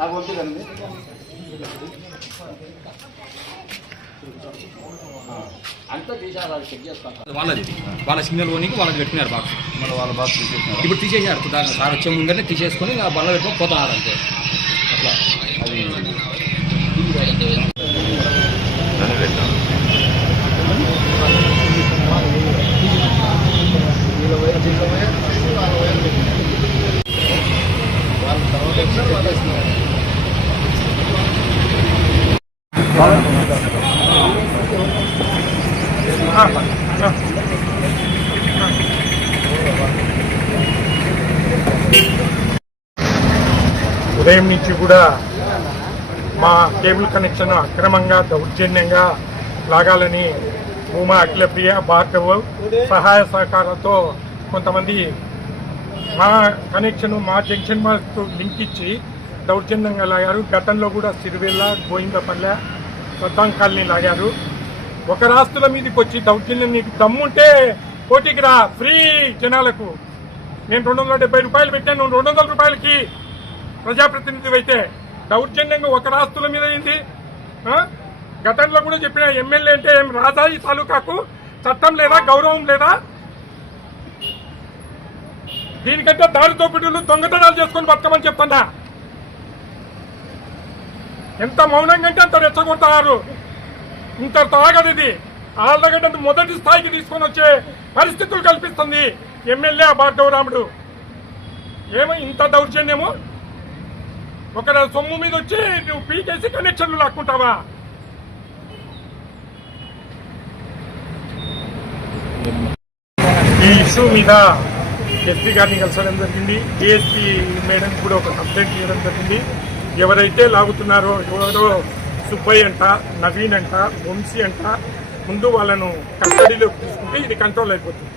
నాకు వద్దులండి. అంతా తీసారు, చెక్ చేస్తాను. వాళ్ళ సిగ్నల్ ఓనికి వాళ్ళకి పెట్టినారు బాక్స్. మళ్ళీ వాళ్ళ బాక్స్ తీసేసినారు. ఇప్పుడు తీసేసారు. సార్ వచ్చే ముందరనే తీసేసుకొని బల్ల పెట్టుకొని పోతున్నారు అంతే. అట్లా అది ఉదయం నుంచి కూడా మా కేబుల్ కనెక్షన్ అక్రమంగా దౌర్జన్యంగా లాగాలని భూమా అఖిలప్రియ భార్గవ్ సహాయ సహకారాలతో కొంతమంది మా కనెక్షన్ మా జంక్షన్ మాకు లింక్ ఇచ్చి దౌర్జన్యంగా లాగారు. గతంలో కూడా సిరివెల్ల, గోయిందపల్లె, సద్దాం కాలనీ లాగారు. ఒక రాస్తుల మీదకి వచ్చి దౌర్జన్యం నీకు దమ్ముంటే కోటికి రా, ఫ్రీ జనాలకు. నేను 270 రూపాయలు పెట్టాను, 200 రూపాయలకి ప్రజాప్రతినిధి అయితే దౌర్జన్యంగా ఒక రాస్తుల మీద అయింది. గతంలో కూడా చెప్పిన ఎమ్మెల్యే అంటే ఏం రాజా ఈ తాలూకాకు? చట్టం లేదా, గౌరవం లేదా? దీనికంటే దారి దోపిడీలు, దొంగతనాలు చేసుకొని బతకమని చెప్తున్నా. ఎంత మౌనంగా అంటే అంత రెచ్చగొడతారు. ఇంత తాగదు ఇది. ఆళ్ళగడ్డ మొదటి స్థాయికి తీసుకొని వచ్చే పరిస్థితులు కల్పిస్తుంది ఎమ్మెల్యే భార్గవరాముడు. ఏమో ఇంత దౌర్జన్యము? ఒక సొమ్ము మీద వచ్చి నువ్వు పీకేసి కనెక్షన్లు లాక్కుంటావా? ఈ ఇష్యూ మీద ఎస్పీ గారిని కలిసడం జరిగింది. డిఎస్పీ మేడం కూడా ఒక కంప్లైంట్ చేయడం జరిగింది. ఎవరైతే లాగుతున్నారో, ఎవరో సుబ్బయ్య అంట, నవీన్ అంట, వంశీ అంట, ముందు వాళ్ళను కస్టడీలోకి తీసుకుంటే ఇది కంట్రోల్ అయిపోతుంది.